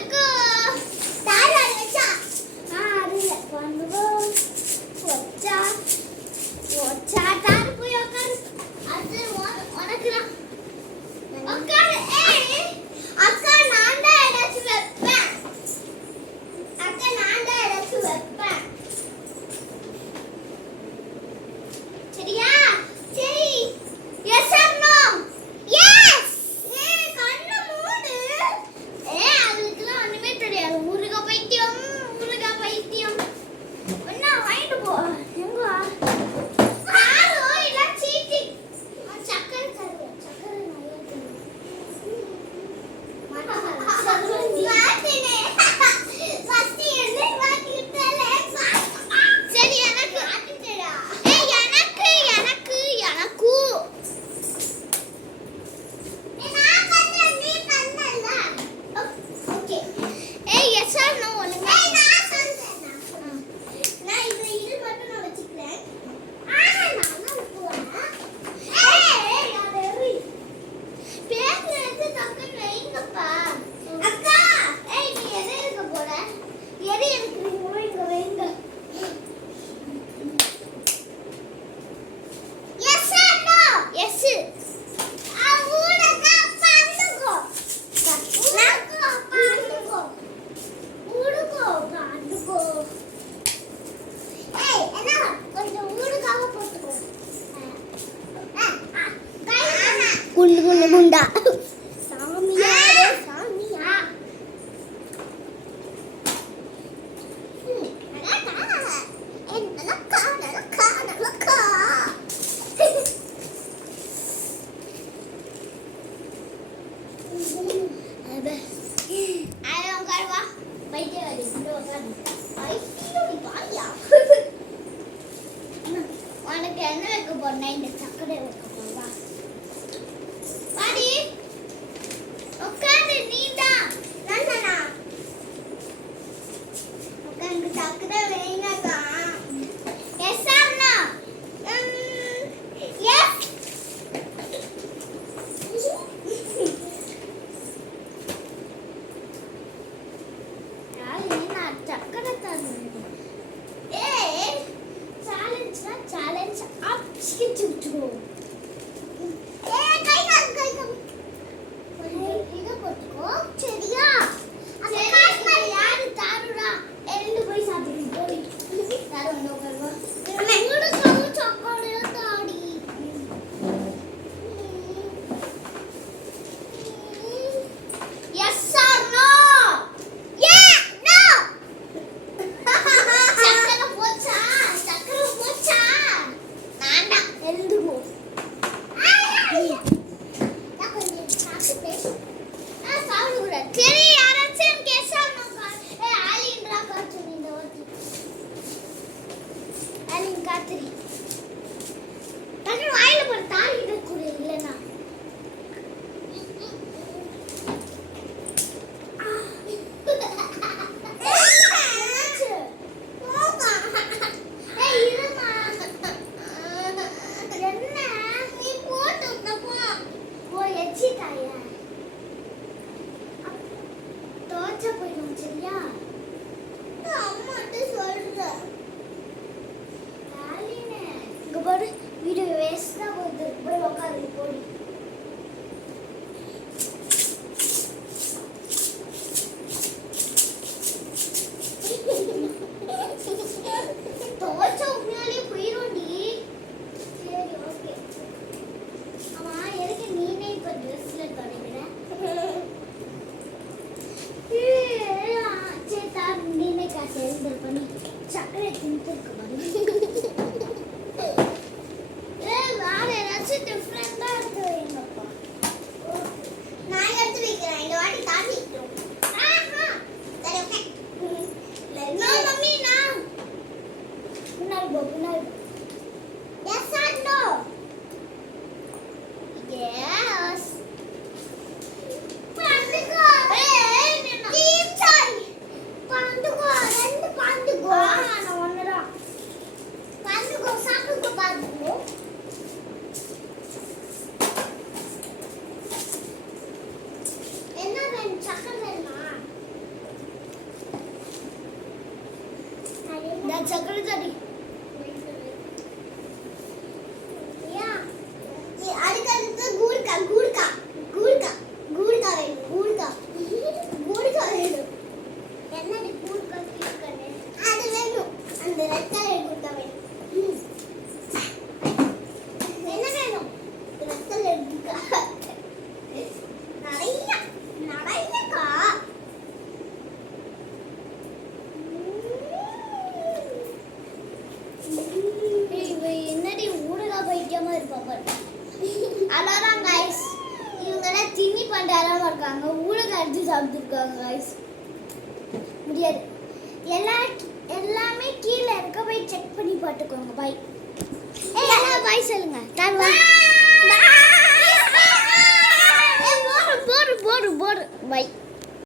పండుకో తారాలు వచ్చా అదిలే పండుకో వచ్చా వచ్చా తారు పోయి ఒకరు అది ఉనకురా ఒకరు అక్క నాంద ఎడచ్చు వెప్ప అక్క నాంద ఎడచ్చు వెప్ప சரியா சரி எஸ் ஆர் நோ எஸ் கண்ணு மூடு அதுக்குலாம் ஒண்ணுமே தெரியாது முருகா பைத்தியம் என்ன வாங்கிட்டு போ எங்க ஆரோ இல்ல சீட்டி சக்கரை தரு சக்கரை நிறைய தரு மாட்டேனே ஃபர்ஸ்ட் என்ன வாங்கிட்டல சரி எனக்கு ஆட்டிட்டடா எனக்கு நான் பண்றேன் நீ பண்ணல ஓகே எஸ் ஆர் நோ ஒழுங்கா நான் சொல்றேன் நான் இது மட்டும் நான் வச்சுக்கிறேன் நான் போறேன் யாரே பேசுறது டக்குன்னு வைங்கப்பா அக்கா நீ எதை இருக்க போற எதை எடுக்கிறீங்களோ இங்க வைங்க எஸ் ஆர் நோ எஸ் குண்டு குண்டு குண்டா சாமியா சாமியா உனக்கு என்ன வைக்க போறேன் இந்த சக்கரை வைக்க போறா பாடி உட்காந்து நீடா நானா உட்காந்து சக்கரை வைங்கக்கா எஸ் ஆர் நோ எஸ் சக்கரை தரணும் challenge up chichu கை இத போட்டுக்கோ சரியா அது காஸ்ல யாரு தாருடா ரெண்டு போய் சாப்பிடு போய் தாரு வந்து உட்காருவா மூணு சக்கரை தாடி எஸ் ஆர் நோ சரி யாராச்சும் கேஸா ஆலின்றா காச்சு இந்த ஓட்டி ஆலின் காத்திரி டக்கு வாயில போற தாளிட கூட இல்லனா போயிடும் சரியா அம்மாட்ட சொல்றேன் இங்க பாரு வீடியோ வேஸ்டா போகுது போய் உட்காரு போடி தோச்ச உண்மையாலே போயிடும்டி சரி ஓகே ஆமா எதுக்கு நீனே இப்ப ட்ரெஸ்ல தொடங்கிற நீனே காசு பண்ணி சக்கரை தின்னுருக்கு வேற ஏதாச்சும் டிஃப்ரெண்டா எடுத்து வைங்கப்பா நான் எடுத்து வைக்கிறேன் இந்த வாட்டி தாண்டிட்டோம் சரி ஓகே மம்மி நான் முன்னாடி எஸ் ஆர் நோ எஸ் பண்டுகோ டீம் சாய் பண்டுகோ ரெண்டு பண்டுகோ நான் ஒண்ணுடா பண்டுகோ சாப்பிடுங்க பாருங்க சக்கரை தடி அதுக்கு கூர்க்கா கூர்க்கா கூர்க்கா கூர்க்கா வேணும் கூர்க்கா கூர்க்கா வேணும் என்னடி கூர்க்கா கூர்க்கானே அது வேணும் அந்த ரெட் கலர் கூர்க்கா வேணும் என்ன வேணும் ரெட் கலர் கூர்க்கா நிறைய நிறையக்கா என்னடி ஊடகா பைத்தியமா இருப்பாங்க அதான் கைஸ் இவங்கெல்லாம் தின்னி பண்டாராம இருக்காங்க ஊழல் அடிச்சு சாப்பிட்டுருக்காங்க கைஸ் முடியாது எல்லாமே கீழே இருக்க போய் செக் பண்ணி பார்த்துக்கோங்க பாய் எல்லாம் பாய் சொல்லுங்க போடு போடு போடு போடு பாய்